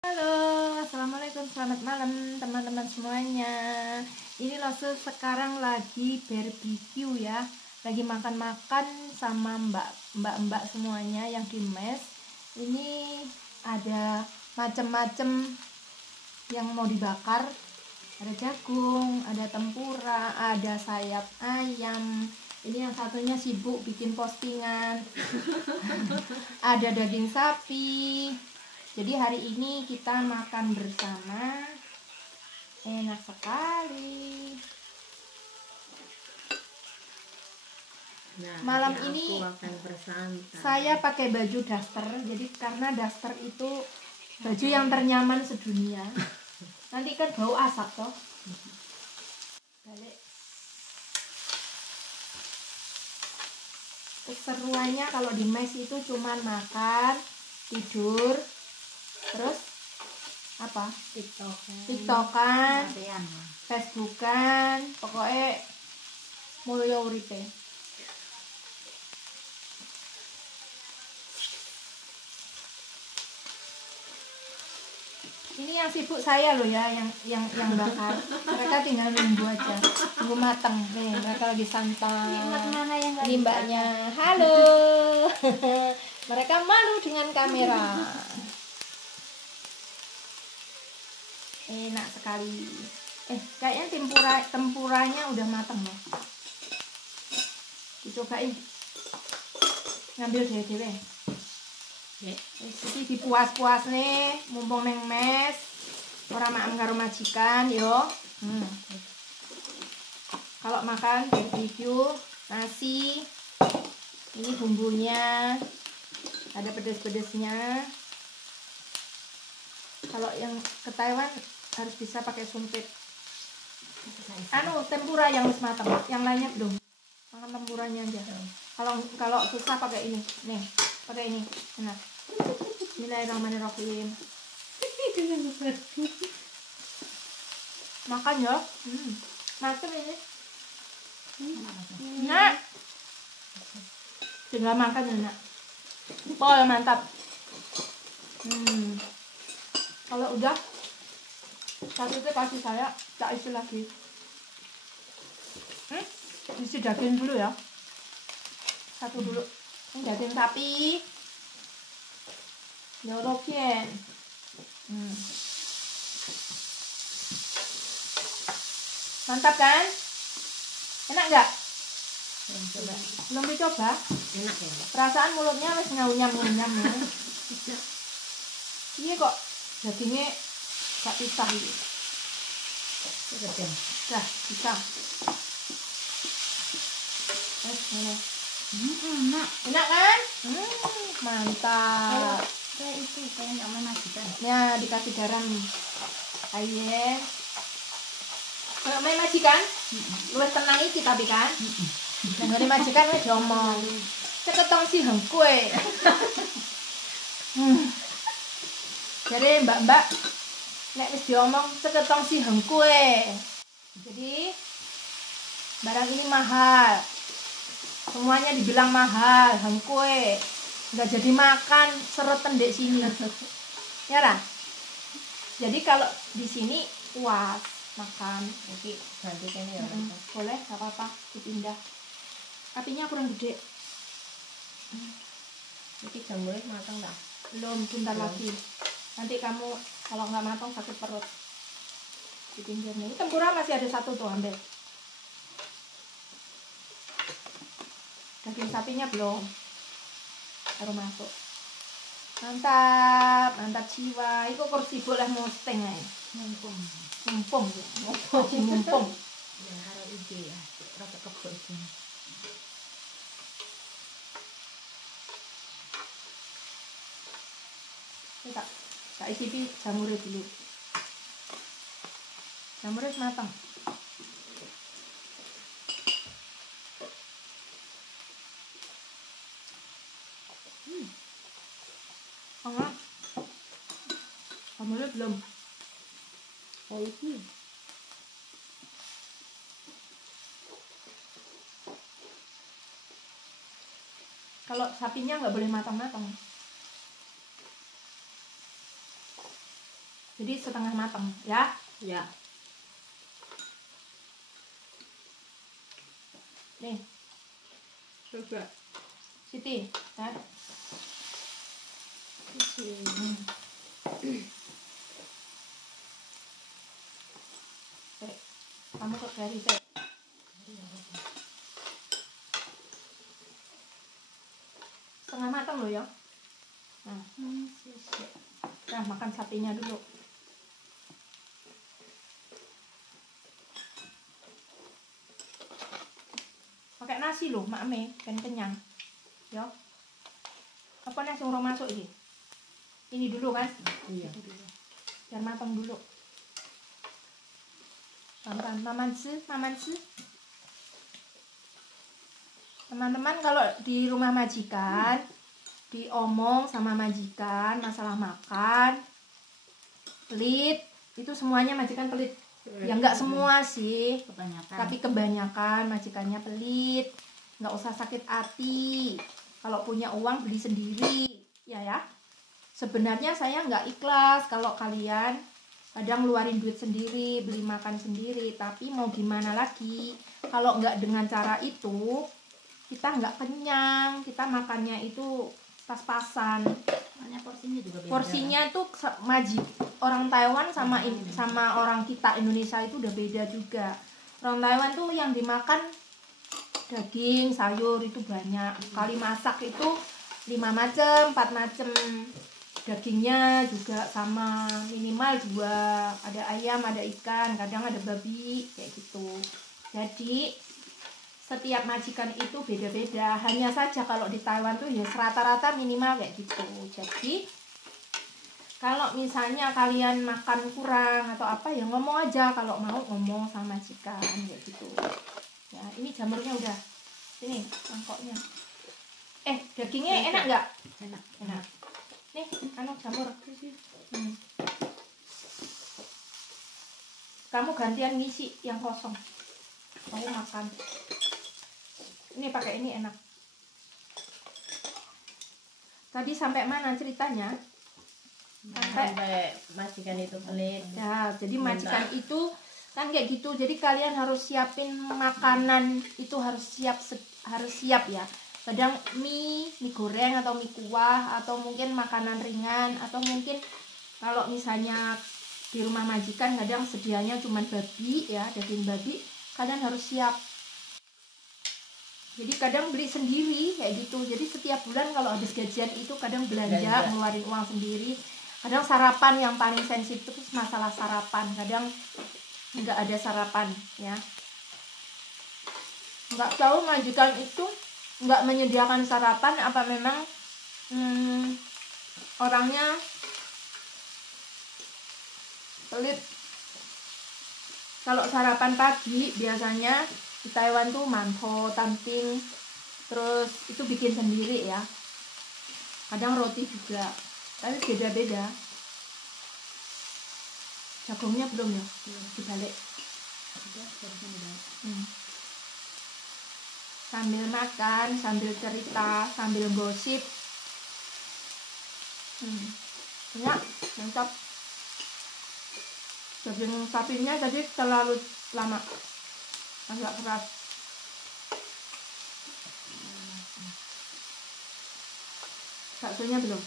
Halo, assalamualaikum, selamat malam teman-teman semuanya. Ini Lose sekarang lagi barbecue ya, lagi makan-makan sama mbak semuanya yang di mes. Ini ada macem-macem yang mau dibakar, ada jagung, ada tempura, ada sayap ayam. Ini yang satunya sibuk bikin postingan. Ada daging sapi. Jadi hari ini kita makan bersama, enak sekali. Nah, Malam aku ini akan bersantai. saya pakai baju daster, jadi karena daster itu baju yang ternyaman sedunia. Nanti kan bau asap toh. Balik. Keseruannya kalau di mes itu cuman makan, tidur, terus apa? TikTokan, Facebookan, pokoknya mulya uripe. Ini yang sibuk saya loh ya, yang bakar. Mereka tinggal nunggu aja, nunggu mateng. Nih, mereka lagi santai. Ini mbaknya, halo. Mereka malu dengan kamera. Enak sekali. Kayaknya tempuranya udah mateng loh. Dicobain. Ngambil dewe-dewe. Jadi dipuas-puas nih, mumpung neng mes, orang makan karo majikan yo. Kalau makan barbecue, nasi, ini bumbunya, ada pedes-pedesnya. Kalau yang ke Taiwan harus bisa pakai sumpit. Tempura yang harus matang, yang lainnya belum. Makan tempuranya aja. Kalau susah pakai ini, nih, pakai ini, enak. Bismillahirrahmanirrahim. Makan ya. Macam ini. Nah. Tinggal makan ya, nak. Pol mantap. Kalau udah satu itu kasih saya, tak isi lagi. Isi daging dulu ya. Satu dulu. Ini daging sapi. Nyorokin. Mantap kan? Enak nggak? Belum dicoba? Enak ya? Perasaan mulutnya wis ngaunyam-ngaunyam ya. Iya kok dagingnya gak pisah gitu. Dah, bisa. Enak. Enak kan? Mantap. Kayak itu, kayak nggak mau majikan. Ya, dikasih garam. Ayo. Kalau main majikan, lu tenang iki tapi kan. Nang majikan wis diomong. Ceketong si hengkue. Jadi mbak-mbak nek wis diomong ceketong si hengkue. Jadi barang ini mahal. Semuanya dibilang mahal, hengkue. Enggak jadi makan, seretan dek sini. Ya Ra? Jadi kalau di sini puas makan. Oke, ganti ini ya. Boleh, enggak apa-apa, dipindah. Apinya kurang gede. Ini jamurnya matang dah. Belum, bentar lagi. Nanti kamu kalau nggak matang sakit perut. Di pinggirnya. Ini tempura masih ada satu tuh, ambil. Daging sapinya belum. Baru masuk. Mantap, mantap jiwa. Iku kursi boleh musteng ae. Mumpung. Mumpung. Ya karo ide ya, rada kebon iki. Kita isi jamurnya dulu. Jamurnya matang. Enggak. Jamurnya belum. Oh ini. Kalau sapinya nggak boleh matang-matang. Jadi setengah matang ya. Ya. Nih, Coba. Siti, ya. Kamu kok dari saya. Setengah matang loh ya. Nah, makan satenya dulu. Pakai nasi loh, Mak Me, kan kenyang. Ya. Apa nasi urung masuk ini? Ini dulu kan? Iya. Biar matang dulu. Pelan-pelan, maman sih. Teman-teman kalau di rumah majikan diomong sama majikan masalah makan pelit, itu semuanya majikan pelit. Ya enggak semua sih, tapi kebanyakan majikannya pelit. Nggak usah sakit hati. Kalau punya uang beli sendiri, ya. Sebenarnya saya nggak ikhlas kalau kalian kadang ngeluarin duit sendiri, beli makan sendiri. Tapi mau gimana lagi, kalau nggak dengan cara itu kita nggak kenyang, kita makannya itu pas-pasan. Porsinya juga beda. Porsinya tuh orang Taiwan sama orang kita Indonesia itu udah beda juga. Orang Taiwan tuh yang dimakan daging, sayur itu banyak. Kali masak itu 5 macam, 4 macam. Dagingnya juga sama, minimal 2. Ada ayam, ada ikan, kadang ada babi, kayak gitu. Jadi setiap majikan itu beda-beda. Hanya saja kalau di Taiwan tuh ya rata-rata minimal kayak gitu. Jadi kalau misalnya kalian makan kurang atau apa ya ngomong aja, kalau mau ngomong sama majikan kayak gitu. Ya, ini jamurnya udah. Sini mangkoknya. Dagingnya enak nggak? Enak. Nih, jamur. Kamu gantian ngisi yang kosong. Kamu makan. Ini pakai ini enak. Tadi sampai mana ceritanya? Sampai majikan itu pelit. Ya, jadi majikan itu kan kayak gitu. Jadi kalian harus siapin makanan itu harus siap ya. Kadang mie goreng atau mie kuah atau mungkin makanan ringan atau mungkin kalau misalnya di rumah majikan kadang sedianya cuma babi ya, daging babi, kalian harus siap. Jadi kadang beli sendiri kayak gitu. Jadi setiap bulan kalau habis gajian itu kadang belanja, ngeluarin uang sendiri. Kadang sarapan yang paling sensitif masalah sarapan. Kadang nggak ada sarapan ya. Nggak tahu majikan itu nggak menyediakan sarapan apa memang orangnya pelit. Kalau sarapan pagi biasanya di Taiwan tuh mantou, tanting, terus itu bikin sendiri ya. Kadang roti juga, tapi beda-beda. Jagungnya belum ya? Dibalik. Sambil makan, sambil cerita, sambil gosip. Enak, mantap. Daging sapinya tadi terlalu lama, agak keras. Baksonya belum.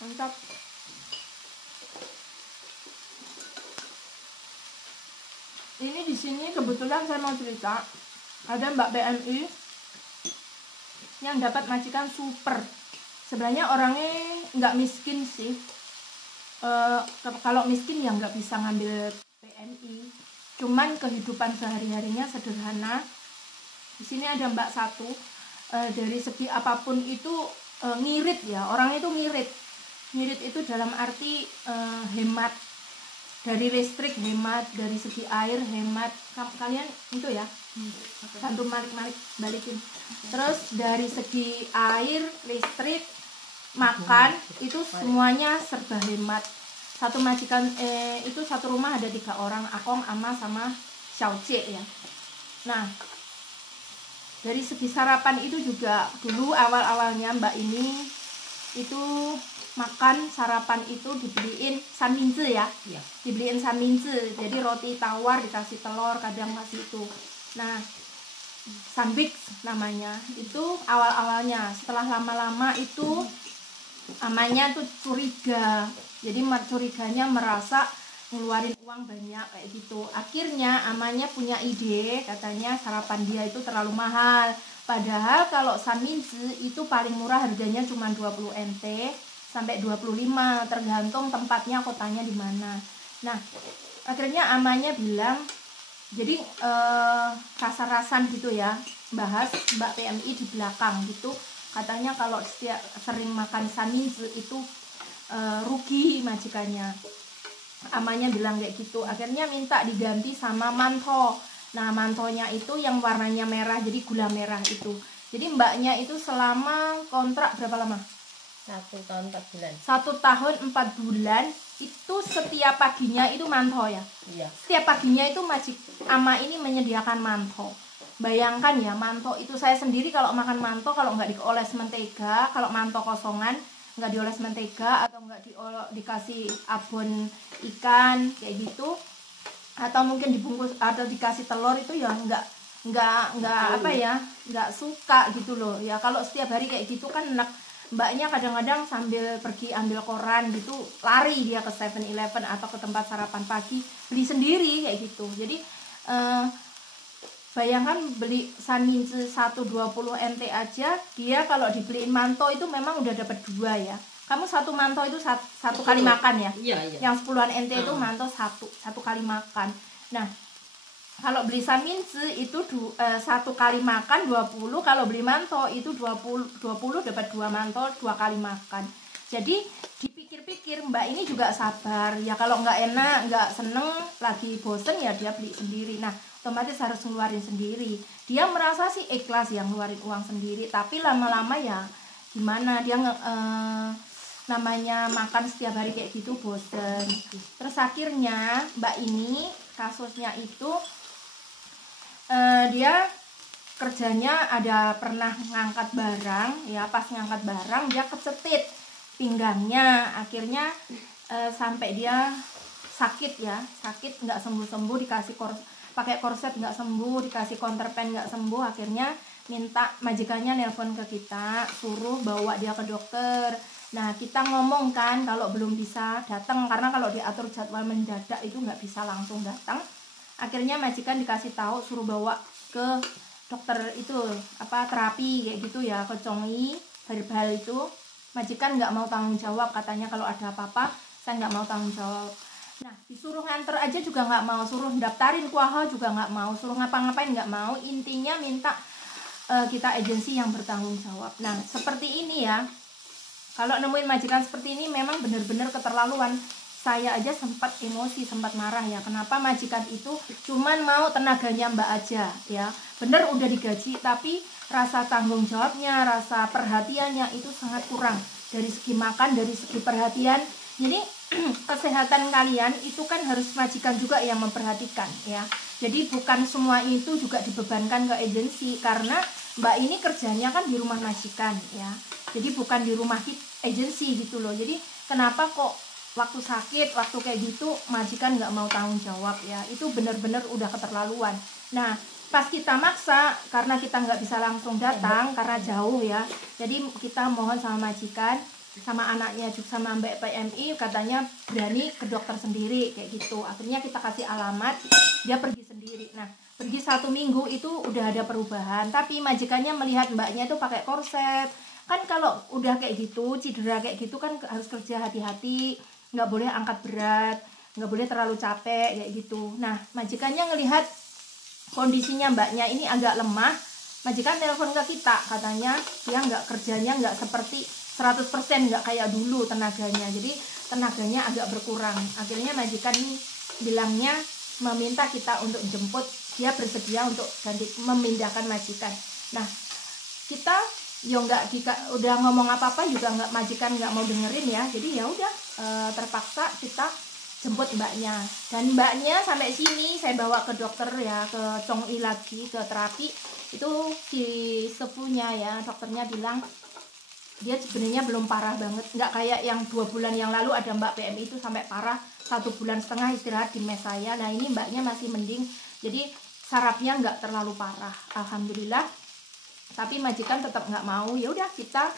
Mantap. Ini di sini kebetulan saya mau cerita, ada Mbak PMI yang dapat majikan super. Sebenarnya orangnya nggak miskin sih. Kalau miskin ya nggak bisa ngambil PMI. Cuman kehidupan sehari-harinya sederhana. Di sini ada Mbak satu, dari segi apapun itu ngirit ya. Orang itu ngirit. Ngirit itu dalam arti hemat. Dari listrik hemat, dari segi air hemat. Kalian itu ya, bantu balikin. Terus dari segi air, listrik, makan itu semuanya serba hemat. Satu majikan itu satu rumah ada 3 orang, Akong, Ama sama Xiaocie ya. Nah, Dari segi sarapan itu juga dulu awal-awalnya Mbak ini itu makan sarapan itu dibeliin sanminzi ya. Iya. Dibeliin sanminzi, jadi roti tawar dikasih telur, kadang kasih itu. Nah, sandwich namanya. Itu awal-awalnya. Setelah lama-lama itu amanya tuh curiga. Jadi curiganya merasa ngeluarin uang banyak kayak gitu. Akhirnya amanya punya ide, katanya sarapan dia itu terlalu mahal. Padahal kalau sanminzi itu paling murah harganya cuma 20 NT sampai 25, tergantung tempatnya, kotanya di mana. Nah, akhirnya amanya bilang, jadi rasa-rasan gitu ya, bahas Mbak PMI di belakang gitu. Katanya kalau setiap sering makan sanminzi itu rugi majikannya. Amanya bilang kayak gitu. Akhirnya minta diganti sama manto. Nah, mantonya itu yang warnanya merah, jadi gula merah itu. Jadi mbaknya itu selama kontrak berapa lama? 1 tahun 4 bulan. 1 tahun 4 bulan itu setiap paginya itu manto ya. Iya. Setiap paginya itu ama ini menyediakan manto. Bayangkan ya, manto itu saya sendiri kalau makan manto, kalau nggak dioles mentega, kalau manto kosongan nggak dioles mentega atau nggak dikasih abon ikan kayak gitu, atau mungkin dibungkus atau dikasih telur, itu ya nggak apa ya, nggak suka gitu loh ya. Kalau setiap hari kayak gitu kan enak. Mbaknya kadang-kadang sambil pergi ambil koran gitu, lari dia ke 7-Eleven atau ke tempat sarapan pagi, beli sendiri kayak gitu. Jadi bayangkan beli sanminzi 120 NT aja, dia kalau dibeliin manto itu memang udah dapat 2 ya. Kamu satu manto itu satu kali makan ya? Iya. Yang 10-an NT itu manto satu kali makan. Nah, kalau beli sanminzi itu 1 kali makan 20, kalau beli manto itu 20 dapat 2 manto 2 kali makan. Jadi dipikir-pikir Mbak ini juga sabar ya, kalau nggak enak, nggak seneng, lagi bosen ya dia beli sendiri. Nah, otomatis harus ngeluarin sendiri. Dia merasa sih ikhlas yang ngeluarin uang sendiri, tapi lama-lama ya gimana, dia namanya makan setiap hari kayak gitu bosen. Terus akhirnya Mbak ini kasusnya itu dia kerjanya ada pernah ngangkat barang ya, pas ngangkat barang dia kecetit pinggangnya, akhirnya sampai dia sakit ya, sakit nggak sembuh-sembuh, dikasih pakai korset nggak sembuh, dikasih counterpan nggak sembuh, akhirnya minta majikannya nelpon ke kita, suruh bawa dia ke dokter. Nah, kita ngomong kan kalau belum bisa datang, karena kalau diatur jadwal mendadak itu nggak bisa langsung datang. Akhirnya majikan dikasih tahu suruh bawa ke dokter itu terapi kayak gitu ya, ke Congi herbal itu. Majikan nggak mau tanggung jawab, katanya kalau ada apa-apa saya nggak mau tanggung jawab. Nah, disuruh nganter aja juga nggak mau, suruh daftarin kuaha juga nggak mau, suruh ngapa-ngapain nggak mau. Intinya minta kita agensi yang bertanggung jawab. Nah, seperti ini ya, kalau nemuin majikan seperti ini memang benar-benar keterlaluan. Saya aja sempat emosi, sempat marah ya, kenapa majikan itu cuman mau tenaganya Mbak aja ya. Bener udah digaji, tapi rasa tanggung jawabnya, rasa perhatiannya itu sangat kurang. Dari segi makan, dari segi perhatian. Jadi kesehatan kalian itu kan harus majikan juga yang memperhatikan ya. Jadi bukan semua itu juga dibebankan ke agensi, karena Mbak ini kerjanya kan di rumah majikan ya. Jadi bukan di rumah agensi gitu loh. Jadi kenapa kok waktu sakit, waktu kayak gitu majikan nggak mau tanggung jawab ya, itu bener-bener udah keterlaluan. Nah, pas kita maksa karena kita nggak bisa langsung datang karena jauh ya, jadi kita mohon sama majikan, sama anaknya juga, sama Mbak PMI, katanya berani ke dokter sendiri kayak gitu. Akhirnya kita kasih alamat, dia pergi sendiri. Nah, pergi 1 minggu itu udah ada perubahan, tapi majikannya melihat mbaknya itu pakai korset. Kan kalau udah kayak gitu, cedera kayak gitu kan harus kerja hati-hati, nggak boleh angkat berat, nggak boleh terlalu capek kayak gitu. Nah, majikannya ngelihat kondisinya mbaknya ini agak lemah, majikan telepon ke kita, katanya dia kerjanya nggak seperti 100%, nggak kayak dulu tenaganya, jadi tenaganya agak berkurang. Akhirnya majikan ini bilangnya meminta kita untuk jemput, dia bersedia untuk memindahkan majikan. Nah, kita ya udah ngomong apa-apa juga nggak, majikan nggak mau dengerin ya, jadi ya udah terpaksa kita jemput mbaknya. Dan mbaknya sampai sini saya bawa ke dokter ya, ke Congi lagi, ke terapi. itu si sepupunya ya, dokternya bilang dia sebenarnya belum parah banget, nggak kayak yang 2 bulan yang lalu ada mbak PMI itu sampai parah 1,5 bulan istirahat di mes saya. Nah ini mbaknya masih mending, jadi sarafnya nggak terlalu parah, alhamdulillah. Tapi majikan tetap nggak mau. Ya udah kita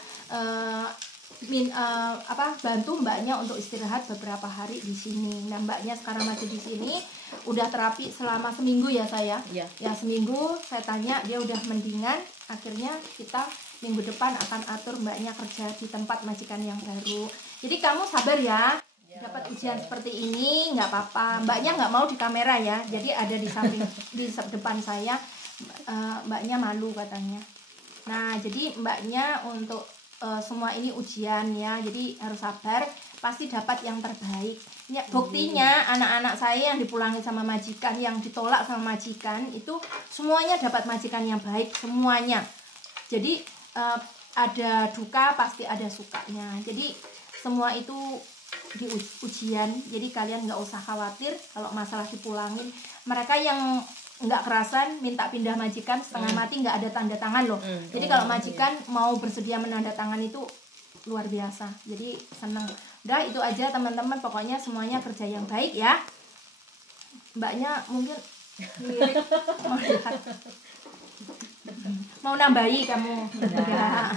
bantu mbaknya untuk istirahat beberapa hari di sini. Nah mbaknya sekarang masih di sini, udah terapi selama seminggu ya saya. Ya. Ya seminggu, saya tanya dia udah mendingan. Akhirnya kita minggu depan akan atur mbaknya kerja di tempat majikan yang baru. Jadi kamu sabar ya, dapat ujian seperti ini nggak apa-apa. Mbaknya nggak mau di kamera ya, jadi ada di samping di depan saya. Mbaknya malu katanya. Nah jadi mbaknya untuk semua ini ujian ya, jadi harus sabar, pasti dapat yang terbaik ya. Buktinya anak-anak saya yang dipulangi sama majikan, yang ditolak sama majikan, itu semuanya dapat majikan yang baik semuanya. Jadi ada duka pasti ada sukanya, jadi semua itu di ujian. Jadi kalian nggak usah khawatir kalau masalah dipulangin. Mereka yang nggak kerasan minta pindah majikan setengah mati nggak ada tanda tangan loh. Jadi kalau majikan mau bersedia menandatangan itu luar biasa, jadi seneng. Udah itu aja teman-teman, pokoknya semuanya kerja yang baik ya. Mbaknya mungkin lirik mau nambahi kamu ya.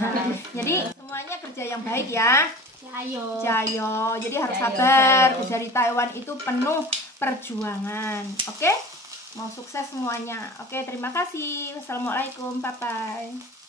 Jadi semuanya kerja yang baik ya. Jayo. Jadi harus sabar. Kerja di Taiwan itu penuh perjuangan. Oke? Mau sukses semuanya. Oke, terima kasih. Wassalamualaikum. Bye bye.